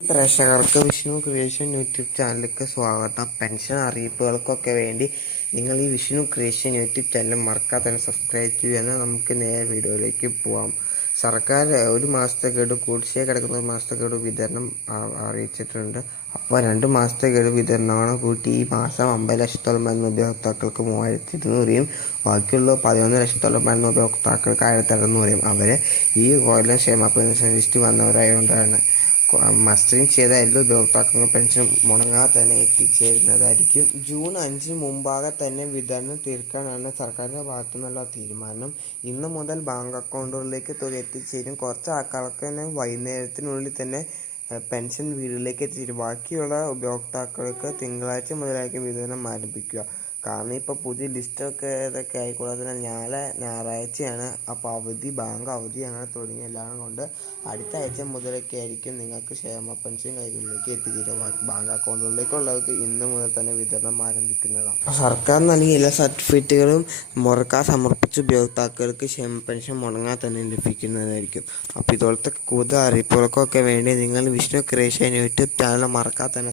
പ്രേക്ഷകർക്ക് Vishnu creation YouTube ചാനലിലേക്ക് സ്വാഗതം. പെൻഷൻ അറിയിപ്പുകൾക്കൊക്കെ വേണ്ടി നിങ്ങൾ ഈ വിഷ്ണു ക്രിയേഷൻ യൂട്യൂബ് ചാനൽ മറക്കാതെ തന്നെ സബ്സ്ക്രൈബ് ചെയ്യുക. നമുക്ക് നേരെ വീഡിയോയിലേക്ക് പോവാം. സർക്കാർ ഒരു മാസത്തെ ഗഡു കുടിശ്ശിക കിടക്കുന്ന ഒരു മാസത്തെ ഗഡു വിതരണം അറിയിച്ചിട്ടുണ്ട്. അപ്പോൾ രണ്ട് മാസത്തെ ഗഡു വിതരണമാണ് കൂട്ടി ഈ മാസം അമ്പത് ലക്ഷത്തോളം വരുന്ന ഉപയോക്താക്കൾക്ക് മൂവായിരത്തി ഇരുന്നൂറിയും ബാക്കിയുള്ള പതിനൊന്ന് ലക്ഷത്തോളം വരുന്ന ഉപയോക്താക്കൾക്ക് ആയിരത്തി അറുന്നൂറിയും അവരെ ഈ കോയിലും ക്ഷേമ പെൻഷൻ ലിസ്റ്റ് വന്നവരായതുകൊണ്ടാണ് മസ്റ്ററിങ് ചെയ്ത എല്ലാ ഉപഭോക്താക്കൾക്കും പെൻഷൻ മുടങ്ങാതെ തന്നെ എത്തിച്ചേരുന്നതായിരിക്കും. ജൂൺ അഞ്ചിന് മുമ്പാകെ തന്നെ വിതരണം തീർക്കാനാണ് സർക്കാരിന്റെ ഭാഗത്തു നിന്നുള്ള തീരുമാനം. ഇന്ന് മുതൽ ബാങ്ക് അക്കൗണ്ടുകളിലേക്ക് തുക എത്തിച്ചേരും. കുറച്ച് ആൾക്കാർക്ക് തന്നെ വൈകുന്നേരത്തിനുള്ളിൽ തന്നെ പെൻഷൻ വീട്ടിലേക്ക് എത്തിച്ചേരും. ബാക്കിയുള്ള ഉപഭോക്താക്കൾക്ക് തിങ്കളാഴ്ച മുതലായിരിക്കും വിതരണം ആരംഭിക്കുക. കാരണം ഇപ്പോൾ പുതിയ ലിസ്റ്റൊക്കെ ഇതൊക്കെ ആയിക്കൂടാതെ ഞാളെ ഞായറാഴ്ചയാണ്. അപ്പോൾ അവധി ബാങ്ക് അവധി അങ്ങനെ തുടങ്ങി എല്ലാം കൊണ്ട് അടുത്ത ആഴ്ച മുതലൊക്കെ ആയിരിക്കും നിങ്ങൾക്ക് ക്ഷേമ പെൻഷൻ കൈകളിലേക്ക് എത്തിച്ചേരുക. ബാങ്ക് അക്കൗണ്ടുകളിലേക്കുള്ളവർക്ക് ഇന്ന് മുതൽ തന്നെ വിതരണം ആരംഭിക്കുന്നതാണ്. സർക്കാർ നൽകിയ എല്ലാ സർട്ടിഫിക്കറ്റുകളും മുറക്കാൻ സമർപ്പിച്ച ഉപയോക്താക്കൾക്ക് ക്ഷേമ പെൻഷൻ മുടങ്ങാതെ തന്നെ ലഭിക്കുന്നതായിരിക്കും. അപ്പോൾ ഇതുപോലത്തെ കൂടുതൽ അറിയിപ്പുകൾക്കൊക്കെ വേണ്ടി നിങ്ങൾ വിഷ്ണു ക്രിയേഷൻ യൂട്യൂബ് ചാനൽ മറക്കാതെ തന്നെ